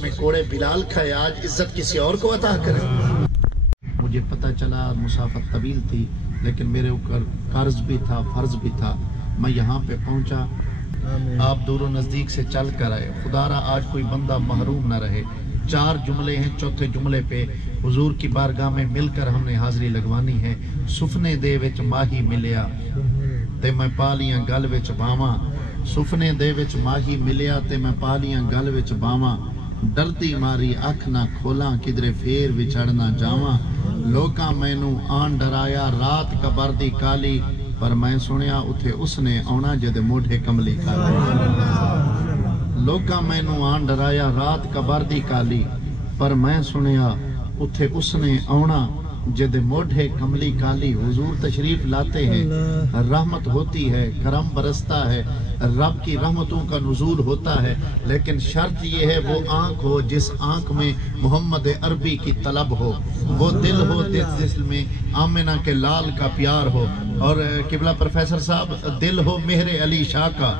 میں کوڑے بلال کھائے، آج عزت کسی اور کو عطا کرے۔ مجھے پتہ چلا مسافت طویل تھی، لیکن میرے اوپر قرض بھی تھا، فرض بھی تھا۔ میں یہاں پہ پہنچا، آپ دور و نزدیک سے چل کر آئے۔ خدا را آج کوئی بندہ محروم نہ رہے۔ 4 جملے ہیں، چوتھے جملے پہ حضور کی بارگاہ میں مل کر ہم نے حاضری لگوانی ہے۔ سفنے دے وچ ماہی ملیا تے میں پالیاں گل وچ باواں، سفنے دے وچ ماہی ملیا تے میں پالیاں گل وچ باواں، ڈردی ماری اکھ نہ کھولاں کدرے پھیر وچھڑ نہ جاواں، لوکاں مینوں آن ڈرایا رات قبر دی کالی، پر میں سنیا اتھے اس نے آنا جدے موڈھے کملی کالی۔ لوکاں مینوں آن ڈرایا رات قبر دی کالی، پر میں سنیا اتھے اس نے آنا جدے موڈھے کملی کالی۔ حضور تشریف لاتے ہیں، رحمت ہوتی ہے، کرم برستا ہے، رب کی رحمتوں کا نزول ہوتا ہے، لیکن شرط یہ ہے وہ آنکھ ہو جس آنکھ میں محمد عربی کی طلب ہو، وہ دل ہو جس دل میں آمنہ کے لال کا پیار ہو، اور قبلہ پروفیسر صاحب دل ہو مہر علی شاہ کا،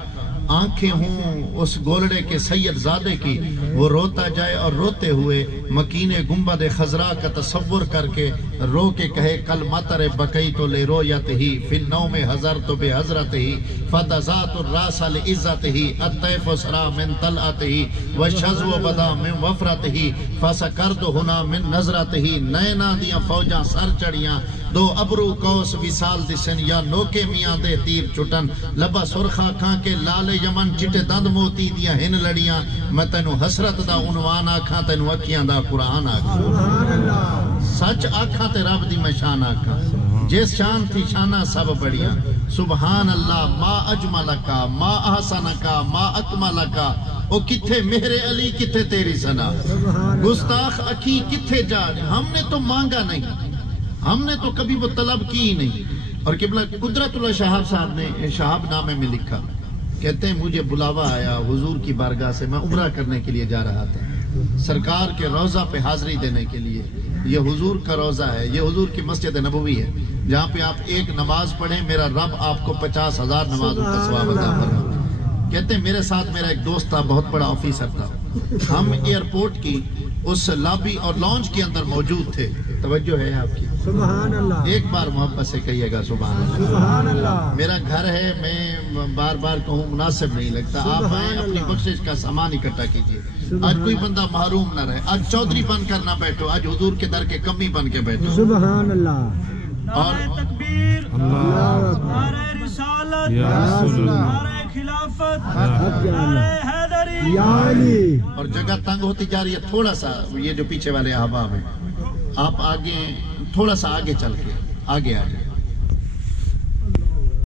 آنکھیں ہوں اس گولڑے کے سید زادے کی، وہ روتا جائے اور روتے ہوئے مکین گنبد خضرا کا تصور کر کے رو کے کہے کل مطر بقی تو لے رویت ہی فی النوم حضر تو بے حضرت ہی فتزات الراس لعزت ہی الطیف سرا من طلعت ہی والشزو بدا من وفرت ہی فسکرد ہنا من نظرت ہی، نینا دیاں فوجاں سر چڑیاں، دو ابرو کوس وصال دسن یا نوکے میاں دے تیر چٹن، لبا سرخا کھاں کے لال یمن چٹے دند موتی دیاں ہن لڑیاں، میں تینو حسرت دا عنوان آکھاں تینو اکھیاں دا قرآن آکھاں، سچ آکھاں تے رب دی میں شان آکھاں، جس شان تھی شانہ سب بڑیاں، سبحان اللہ ما اجملکا ما احسنکا ما اکملکا، او کتھے مہر علی کتھے تیری ثنا، گستاخ اکھی کتھے جا، ہم نے تو مانگا نہیں، ہم نے تو کبھی وہ طلب کی ہی نہیں۔ اور قبلہ قدرت اللہ شہاب صاحب نے شہاب نامے میں لکھا، کہتے ہیں مجھے بلاوا آیا حضور کی بارگاہ سے، میں عمرہ کرنے کے لیے جا رہا تھا، سرکار کے روضہ پہ حاضری دینے کے لیے۔ یہ حضور کا روضہ ہے، یہ حضور کی مسجد نبوی ہے، جہاں پہ آپ ایک نماز پڑھیں میرا رب آپ کو 50,000 نمازوں کا ثواب عطا فرمائے۔ کہتے ہیں میرے ساتھ میرا ایک دوست تھا، بہت بڑا آفیسر تھا، ہم ایئرپورٹ کی اس لابی اور لانچ کے اندر موجود تھے، توجہ ہے آپ کی، سبحان اللہ، ایک بار محبت سے کہیے گا سبحان اللہ، سبحان اللہ۔ میرا گھر ہے، میں بار بار کہوں مناسب نہیں لگتا، آپ آئیں اپنی بخشش کا سامان اکٹھا کیجئے، آج کوئی بندہ محروم نہ رہے، آج چودھری بن کر نہ بیٹھو، آج حضور کے در کے کمی بن کے بیٹھو، سبحان اللہ، اور تکبیر، نعرہ رسالت، نعرہ خلافت، نعرہ حیدری، اور جگہ تنگ ہوتی جا رہی ہے، تھوڑا سا یہ جو پیچھے والے احباب ہیں آپ آگے تھوڑا سا آگے چل کے آگے آگے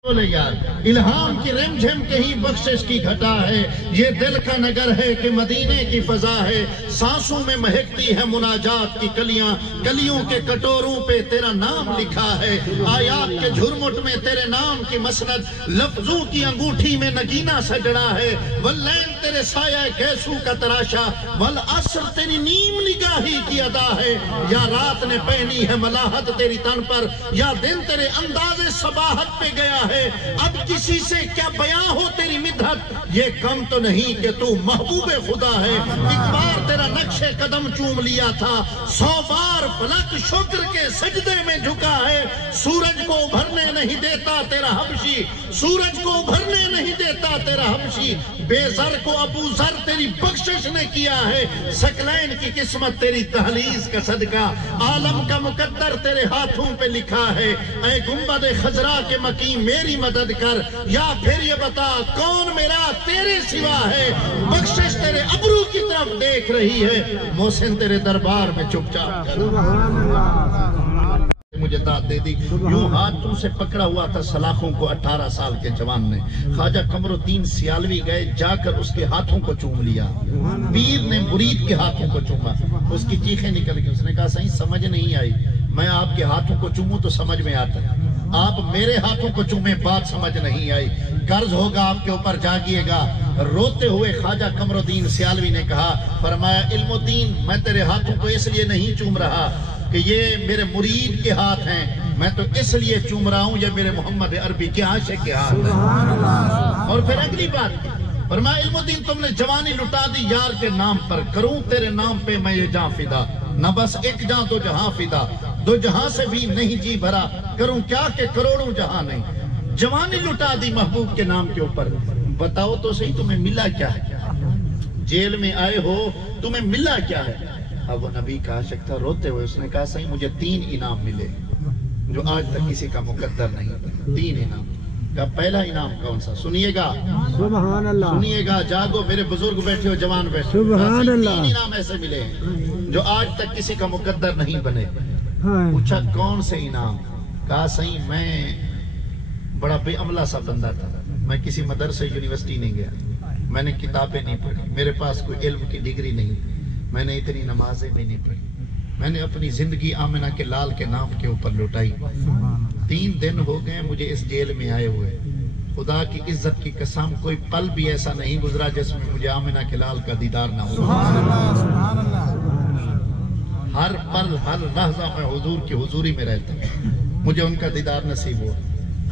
بولے یار، الہام کی رم جھم کہیں بخشش کی گھٹا ہے، یہ دل کا نگر ہے کہ مدینے کی فضا ہے، سانسوں میں مہکتی ہے مناجات کی کلیاں، کلیوں کے کٹوروں پہ تیرا نام لکھا ہے، آیات کے جھرمٹ میں تیرے نام کی مسند، لفظوں کی انگوٹھی میں نگینہ سجڑا ہے، واللین تیرے سایہ گیسو کا تراشا، والعصر تیری نیم نگاہی کی ادا ہے، یا رات نے پہنی ہے ملاحت تیری تن پر، یا دن تیرے انداز صباحت پہ گیا ہے، اب کسی سے کیا بیاں ہو تیری مدحت، یہ کم تو نہیں کہ تو محبوب خدا ہے، ایک بار تیرا نقش قدم چوم لیا تھا، 100 بار فلک شکر کے سجدے میں جھکا ہے، سورج کو ابھرنے نہیں دیتا تیرا حبشی، سورج کو ابھرنے نہیں دیتا تیرا حبشی، بے زر کو ابو زر تیری بخشش نے کیا ہے، ثقلین کی قسمت تیری تحلیز کا صدقہ، عالم کا مقدر تیرے ہاتھوں پہ لکھا ہے، اے گنبد خضرا کے مقیم میری مدد کر، یا پھر یہ بتا کون میرا تیرے سوا ہے، بخشش تیرے ابرو کی طرف دیکھ رہی ہے، محسن تیرے دربار میں چپ چاپ کر مجھے داد دے دی، یوں ہاتھوں سے پکڑا ہوا تھا سلاخوں کو 18 سال کے جوان نے، خواجہ قمر الدین سیالوی گئے، جا کر اس کے ہاتھوں کو چوم لیا، پیر نے مرید کے ہاتھوں کو چوما، اس کی چیخیں نکل گئی، اس نے کہا صحیح سمجھ نہیں آئی، میں آپ کے ہاتھوں کو چوموں تو سمجھ میں آتا ہے، آپ میرے ہاتھوں کو چومیں بات سمجھ نہیں آئی، قرض ہوگا آپ کے اوپر جاگیے گا۔ روتے ہوئے خواجہ قمر الدین سیالوی نے کہا، فرمایا علم الدین میں تیرے ہاتھوں کو اس لیے نہیں چوم رہا کہ یہ میرے مرید کے ہاتھ ہیں، میں تو اس لیے چوم رہا ہوں یہ میرے محمد عربی کے عاشق کے ہاتھ ہیں۔ اور پھر اگلی بات فرمایا علم الدین تم نے جوانی لٹا دی یار کے نام پر، کروں تیرے نام پہ میں یہ جاں فدا، نہ بس ایک جاں دو جہاں فدا، دو جہاں سے بھی نہیں جی بھرا، کروں کیا کہ کروڑوں جہاں نہیں، جوانی لٹا دی محبوب کے نام کے اوپر۔ بتاؤ تو صحیح تمہیں ملا کیا ہے؟ جیل میں آئے ہو، تمہیں ملا کیا ہے؟ اب وہ نبی کا عاشق تھا، روتے ہوئے اس نے کہا صحیح مجھے 3 انعام ملے جو آج تک کسی کا مقدر نہیں۔ 3 انعام کا پہلا انعام کون سا؟ سنیے گا، سبحان اللہ، سنیے گا، جاگو میرے بزرگ بیٹھے ہو، جوان بیٹھے ہو، سبحان اللہ۔ 3 انعام ایسے ملے ہیں جو آج تک کسی کا مقدر نہیں بنے۔ پوچھا کون سے انعام؟ کہا صحیح میں بڑا بے عملہ سا بندہ تھا، میں کسی مدرسے یونیورسٹی نہیں گیا، میں نے کتابیں نہیں پڑھی، میرے پاس کوئی علم کی ڈگری نہیں، میں نے اتنی نمازیں بھی نہیں پڑھی، میں نے اپنی زندگی آمنہ کے لال کے نام کے اوپر لوٹائی۔ 3 دن ہو گئے مجھے اس جیل میں آئے ہوئے، خدا کی عزت کی قسم کوئی پل بھی ایسا نہیں گزرا جس میں مجھے آمنہ کے لال کا دیدار نہ ہو۔ ہر پل ہر لحظہ میں حضور کی حضوری میں رہتا ہوں، مجھے ان کا دیدار نصیب ہوا۔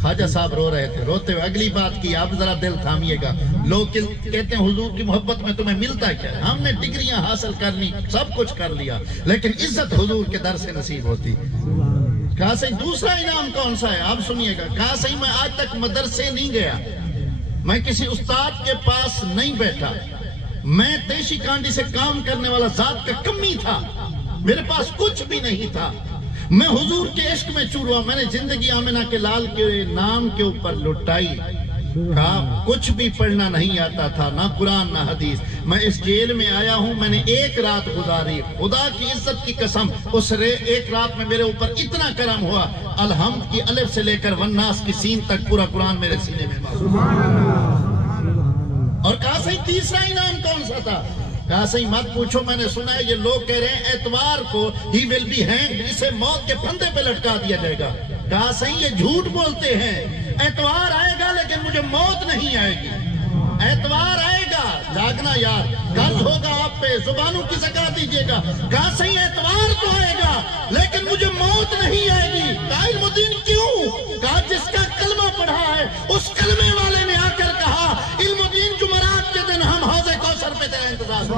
خواجہ صاحب رو رہے تھے، روتے ہوئے اگلی بات کی، آپ ذرا دل تھامیے گا۔ لوگ کہتے ہیں حضور کی محبت میں تمہیں ملتا کیا ہے؟ ہم نے ڈگریاں حاصل کر لی، سب کچھ کر لیا، لیکن عزت حضور کے در سے نصیب ہوتی۔ کہا صحیح دوسرا انعام کون سا ہے؟ آپ سنیے گا۔ کہا صحیح میں آج تک مدرسے نہیں گیا، میں کسی استاد کے پاس نہیں بیٹھا، میں دیشی کانڈی سے کام کرنے والا ذات کا کمی تھا، میرے پاس کچھ بھی نہیں تھا، میں حضور کے عشق میں چور ہوا، میں نے زندگی آمنہ کے لال کے نام کے اوپر لٹائی۔ کہا کچھ بھی پڑھنا نہیں آتا تھا، نہ قرآن نہ حدیث، میں اس جیل میں آیا ہوں، میں نے 1 رات گزاری، خدا کی عزت کی قسم اس 1 رات میں میرے اوپر اتنا کرم ہوا، الحمد کی الف سے لے کر والناس کی سین تک پورا قرآن میرے سینے میں موجود۔ اور کہا صحیح تیسرا انعام کون سا تھا؟ کہا صحیح مت پوچھو، میں نے سنا ہے یہ لوگ کہہ رہے ہیں اتوار کو ہی ول بی ہینگ، اسے موت کے پھندے پہ لٹکا دیا جائے گا۔ کہا صحیح یہ جھوٹ بولتے ہیں، اتوار آئے گا لیکن مجھے موت نہیں آئے گی۔ اتوار آئے گا، جاگنا یار، قرض ہوگا آپ پہ، زبانوں کی زکاة دیجیے گا۔ کہا صحیح اتوار تو آئے گا لیکن مجھے موت نہیں آئے گی۔ کہا علم الدین کیوں؟ کہا جس کا کلمہ پڑھا ہے اس کلمے والے نے آ کر کہا علم الدین جمعرات کے دن ہم حوض کوثر پہ تیرا انتظار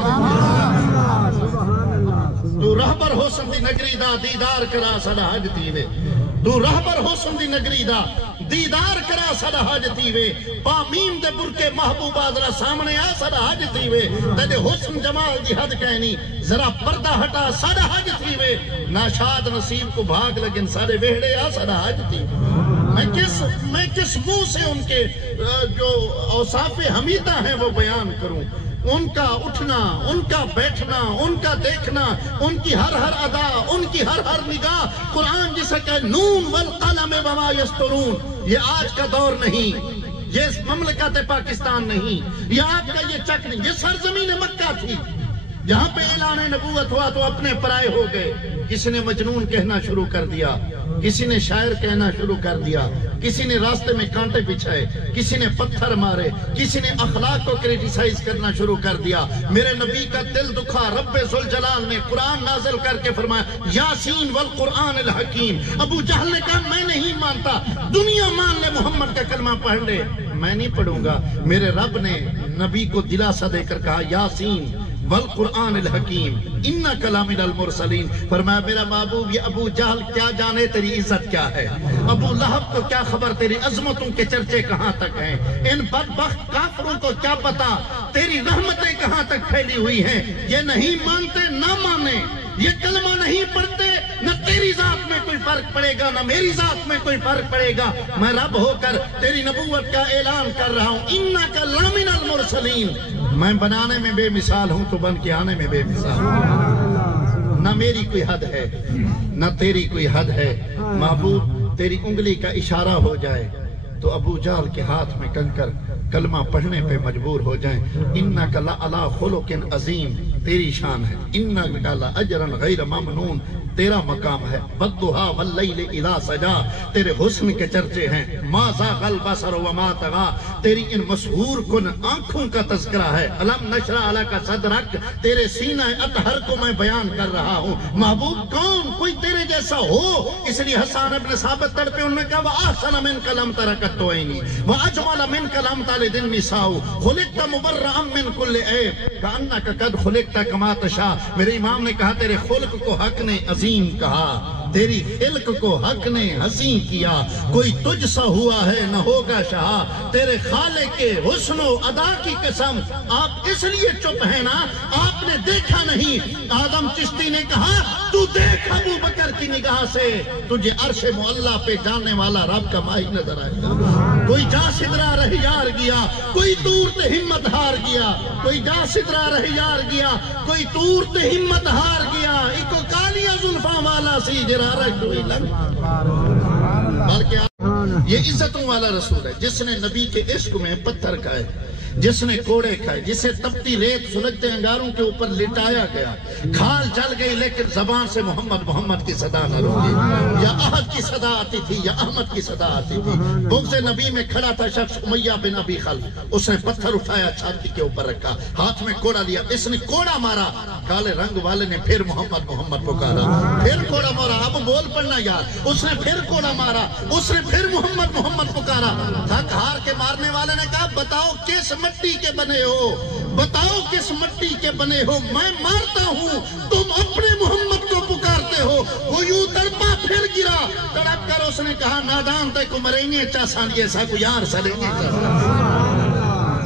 تو رہبر ہو سندی نگری دا دیدار کرا سدا حج تیوے، تو رہبر ہو سندی نگری دا دیدار کرا سدا حج تیوے، پامیم دے برکے محبوبہ ذرا سامنے آ سدا حج تیوے، تیرے حسن جمال دی حد کہنی ذرا پردہ ہٹا سدا حج تیوے، ناشاد نصیب کو بھاگ لگن سارے ویڑے آ سدا حج تیوے۔ میں کس منہ سے ان کے جو اوصاف حمیدہ ہیں وہ بیان کروں؟ ان کا اٹھنا، ان کا بیٹھنا، ان کا دیکھنا، ان کی ہر ادا، ان کی ہر نگاہ، قرآن جسے کہ نون والقلم وما یسطرون، یہ آج کا دور نہیں، یہ مملکت پاکستان نہیں، یہ آپ کا یہ چک نہیں، یہ سرزمین مکہ تھی جہاں پہ اعلان نبوت ہوا تو اپنے پرائے ہو گئے، کسی نے مجنون کہنا شروع کر دیا، کسی نے شاعر کہنا شروع کر دیا، کسی نے راستے میں کانٹے بچھائے، کسی نے پتھر مارے، کسی نے اخلاق کو کریٹیسائز کرنا شروع کر دیا۔ میرے نبی کا دل دکھا، رب ذوالجلال نے قرآن نازل کر کے فرمایا یاسین والقرآن الحکیم۔ ابو جہل نے کہا میں نہیں مانتا، دنیا مان لے محمد کا کلمہ پڑھ لے، میں نہیں پڑھوں گا۔ میرے رب نے نبی کو دلاسا دے کر کہا یاسین والقرآن الحکیم انک لمن المرسلین۔ فرمایا میرا محبوب یہ ابو جہل کیا جانے تیری عزت کیا ہے، ابو لہب کو کیا خبر تیری عظمتوں کے چرچے کہاں تک ہیں، ان بدبخت کافروں کو کیا پتا تیری رحمتیں کہاں تک پھیلی ہوئی ہیں۔ یہ نہیں مانتے نہ مانے، یہ کلمہ نہیں پڑھتے، نہ تیری ذات میں کوئی فرق پڑے گا نہ میری ذات میں کوئی فرق پڑے گا۔ میں رب ہو کر تیری نبوت کا اعلان کر رہا ہوں انک لمن المرسلین۔ میں بنانے میں بے مثال ہوں تو بن کے آنے میں بے مثال ہوں، نہ میری کوئی حد ہے نہ تیری کوئی حد ہے۔ محبوب تیری انگلی کا اشارہ ہو جائے تو ابو جہل کے ہاتھ میں کنکر کلمہ پڑھنے پہ مجبور ہو جائیں۔ انک لعلی خلق عظیم، تیری شان ہے، انک لأجرا غیر ممنون، تیرا مقام ہے. والضحا واللیل اذا سجا تیرے حسن کے چرچے ہیں. ما زاغ البصر وما طغى تیری ان مسحور کن آنکھوں کا تذکرہ ہے. الم نشرح لک صدرک تیرے سینہ اطہر کو میں بیان کر رہا ہوں. محبوب کون کوئی تیرے جیسا ہو؟ اس لیے حسان ابن ثابت تڑپے انہوں نے کہا وَأَحْسَنَ مِنْكَ لَمْ تَرَ قَطُّ عَيْنِي وَأَجْمَلَ مِنْكَ لَمْ تَلِدِ النِّسَاءُ خُلِقْتَ مُبَرَّأً مِنْ كُلِّ عَيْبٍ كَأَنَّكَ قَدْ خُلِقْتَ كَمَا تَشَاءُ. میرے امام نے کہا تیرے خلق کو حق نے عظیم کہا، تیری خلق کو حق نے حسین کیا. کوئی تجھ سا ہوا ہے نہ ہوگا شاہ. تیرے خالق کے حسن و ادا کی قسم آپ اس لیے چپ ہیں نا، آپ نے دیکھا نہیں. آدم چشتی نے کہا تو دیکھ ابو بکر کی نگاہ سے تجھے عرش معلیٰ پہ جانے والا رب کا ماہی نظر آئے گا. کوئی جا سدرا رہ یار گیا، کوئی دور تے ہمت ہار گیا. کوئی جا سدرا رہ یار گیا، کوئی دور تے ہمت ہار گیا. ایک کالیاں زلفاں والا سی جرا رکھ ہوئی لگ. بلکہ یہ عزتوں والا رسول ہے جس نے نبی کے عشق میں پتھر کھائے، جس نے کوڑے کھائے، جسے تپتی ریت سلگتے انگاروں کے اوپر لٹایا گیا. کھال جل گئی لیکن زبان سے محمد محمد کی صدا نہ رکی. یا احد کی صدا آتی تھی یا احمد کی صدا آتی تھی. بغض نبی میں کھڑا تھا شخص امیہ بن ابی خلف. اس نے پتھر اٹھایا، چھاتی کے اوپر رکھا، ہاتھ میں کوڑا لیا. اس نے کوڑا مارا، کالے رنگ والے نے پھر محمد محمد پکارا. پھر کوڑا مارا، اب بول پڑنا یار. اس نے پھر کوڑا مارا، اس نے پھر محمد محمد پکارا. تھک ہار کے مارنے والے نے کہا بتاؤ کس مٹی کے بنے ہو، بتاؤ کس مٹی کے بنے ہو. میں مارتا ہوں، تم اپنے محمد کو پکارتے ہو. وہ یوں تڑپا پھر گرا. تڑپ کر اس نے کہا نادان تے کو مریں گے چاسان یہ سا کو یار سلیں گے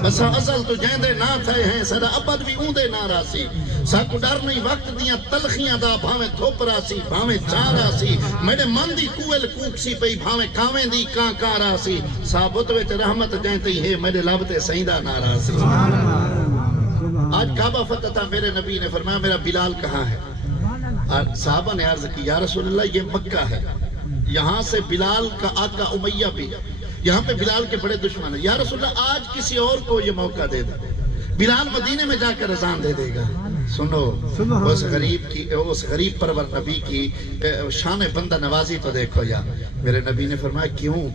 بسا ازل تو جیندے نہ تھے ہیں سدا ابد بھی اوندے نہ راسی. ساکو ڈر نہیں وقت دیاں تلخیاں دا بھاویں تھوپ راسی بھاویں چاہ راسی. میرے من دی کوئل کوکسی پئی بھاویں کاویں دی کاں راسی. ثابت وچ رحمت جینتے ہی ہے میرے لب تے سیندہ نہ راسی. آج کعبہ فتح تھا، میرے نبی نے فرمایا میرا بلال کہاں ہے؟ صحابہ نے عرض کی یا رسول اللہ یہ مکہ ہے، یہاں سے بلال کا آقا امیہ بھی، یہاں پہ بلال کے بڑے دشمن ہیں. یا رسول اللہ آج کسی اور کو یہ موقع دے دے، بلال مدینے میں جا کر اذان دے دے گا. سنو اس غریب پرور نبی کی شان بندہ نوازی تو دیکھو. یا میرے نبی نے فرمایا کیوں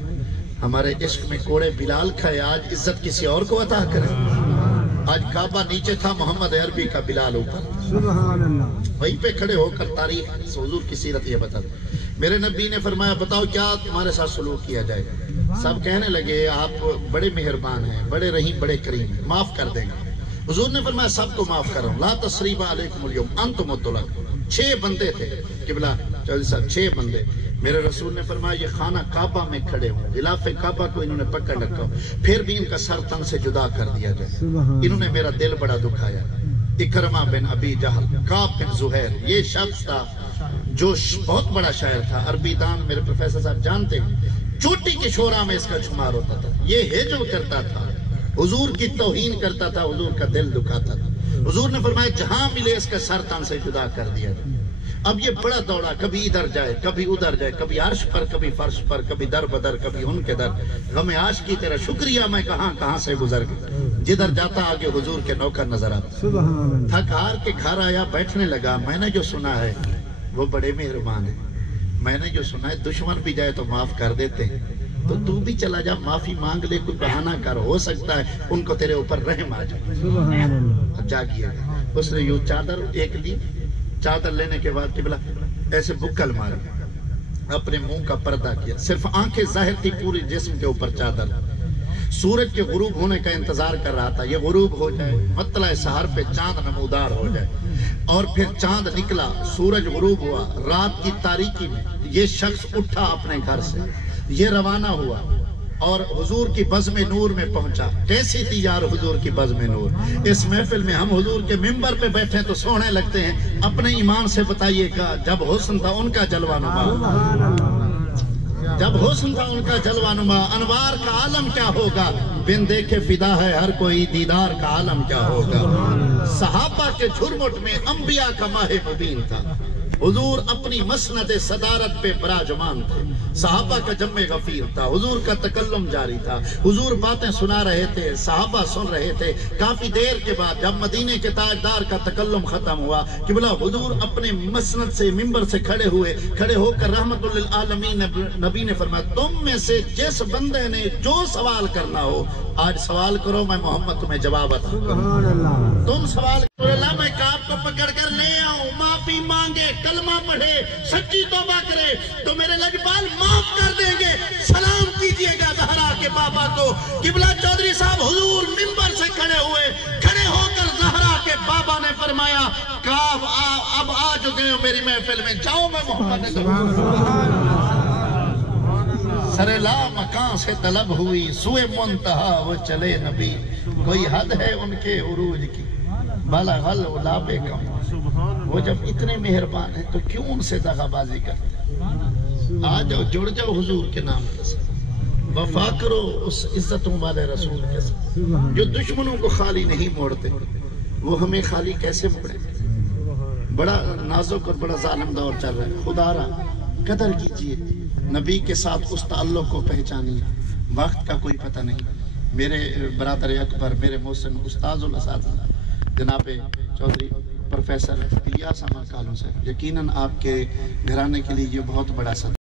ہمارے عشق میں کوڑے بلال کھائے، آج عزت کسی اور کو عطا کرے. آج کعبہ نیچے تھا، محمد عربی کا بلال اوپر. وہیں پہ کھڑے ہو کر تاریخ حضور کی سیرت یہ بتا. میرے نبی نے فرمایا بتاؤ کیا تمہارے ساتھ سلوک کیا جائے گا؟ سب کہنے لگے آپ بڑے مہربان ہیں، بڑے رحیم، بڑے کریم ہیں، معاف کر دیں گے. حضور نے فرمایا سب کو معاف کر رہا ہوں. لا تثریب علیکم اليوم انتم الطلق. 6 بندے تھے قبلہ چودھری صاحب، 6 بندے. میرے رسول نے فرمایا یہ خانہ کعبہ میں کھڑے ہوں، غلاف کعبہ کو انہوں نے پکڑ رکھا، پھر بھی ان کا سر تن سے جدا کر دیا جائے. انہوں نے میرا دل بڑا دکھایا. اکرمہ بن ابی جہل، کعب بن زہیر، یہ شخص تھا جو بہت بڑا شاعر تھا، عربی دان. میرے پروفیسر صاحب جانتے ہیں چوٹی کے شورا میں اس کا شمار ہوتا تھا. یہ ہجو کرتا تھا، حضور کی توہین کرتا تھا، حضور کا دل دکھاتا تھا. حضور نے فرمایا جہاں ملے اس کا سر تن سے جدا کر دیا جائے. اب یہ بڑا دوڑا، کبھی ادھر جائے کبھی ادھر جائے، کبھی عرش پر کبھی فرش پر، کبھی در بدر کبھی ان کے در. غم عاشقی تیرا شکریہ میں کہاں سے گزر گیا. جدھر جاتا آگے حضور کے نوکر نظر آتا. تھک ہار کے گھر آیا، بیٹھنے لگا. میں نے جو سنا ہے وہ بڑے مہربان ہیں. میں نے جو سنا ہے دشمن بھی جائے تو معاف کر دیتے ہیں، تو بھی چلا جا، معافی مانگ لے، کوئی بہانہ کر، ہو سکتا ہے ان کو تیرے اوپر رحم آ جائے. جاگیے گا. اس نے یوں چادر ایک لی، چادر لینے کے بعد قبلہ ایسے بکل مارے، اپنے منہ کا پردہ کیا، صرف آنکھیں ظاہر تھی، پوری جسم کے اوپر چادر. سورج کے غروب ہونے کا انتظار کر رہا تھا، یہ غروب ہو جائے، مطلع سحر پہ چاند نمودار ہو جائے. اور پھر چاند نکلا، سورج غروب ہوا. رات کی تاریکی میں یہ شخص اٹھا اپنے گھر سے، یہ روانہ ہوا اور حضور کی بزم نور میں پہنچا. کیسی تھی یار حضور کی بزم نور. اس محفل میں ہم حضور کے منبر پہ بیٹھے تو سونے لگتے ہیں. اپنے ایمان سے بتائیے گا جب حسن تھا ان کا جلوہ نما، جب حسن تھا ان کا جلوہ نما، انوار کا عالم کیا ہوگا. بن دیکھے فدا ہے ہر کوئی، دیدار کا عالم کیا ہوگا. صحابہ کے جھرمٹ میں انبیاء کا ماہ مبین تھا. حضور اپنی مسند صدارت پہ براجمان تھے، صحابہ کا جمع غفیر تھا، حضور کا تکلم جاری تھا، حضور باتیں سنا رہے تھے، صحابہ سن رہے تھے۔ کافی دیر کے بعد جب مدینے کے تاجدار کا تکلم ختم ہوا کہ بلا حضور اپنے مسند سے ممبر سے کھڑے ہوئے، کھڑے ہو کر رحمت للعالمین نبی نے فرمایا تم میں سے جس بندے نے جو سوال کرنا ہو آج سوال کرو، میں محمد تمہیں جواب عطا کروں۔ تم سوال کرو، اللہ میں کاپ کو پکڑ کر لے آؤں، معافی مانگے، کلمہ پڑھے، سچی توبہ کرے تو میرے لجپال معاف کر دیں گے۔ سلام کیجئے گا زہرا کے بابا کو۔ قبلہ چودھری صاحب حضور ممبر سے کھڑے ہوئے، کھڑے ہو کر زہرا کے بابا نے فرمایا کاف اب آ چکے ہو میری محفل میں، جاؤ میں محمد نے سر لا مکان سے طلب ہوئی، سوئے منتہا وہ چلے نبی، کوئی حد ہے ان کے عروج کی، بلغل لابے کم۔ وہ جب اتنے مہربان ہیں تو کیوں ان سے دغا بازی کرتے؟ آ جاؤ، جڑ جاؤ حضور کے نام کے ساتھ، وفا کرو اس عزتوں والے رسول کے ساتھ۔ جو دشمنوں کو خالی نہیں موڑتے وہ ہمیں خالی کیسے موڑیں؟ بڑا نازک اور بڑا ظالم دور چل رہا ہے، خدا را قدر کیجئے، نبی کے ساتھ اس تعلق کو پہچانیے، وقت کا کوئی پتہ نہیں۔ میرے برادر اکبر، میرے محسن استاذ الاساتذہ جناب چودھری پروفیسر الیاس احمد کالوں سے، یقیناً آپ کے گھرانے کے لیے یہ بہت بڑا صدقہ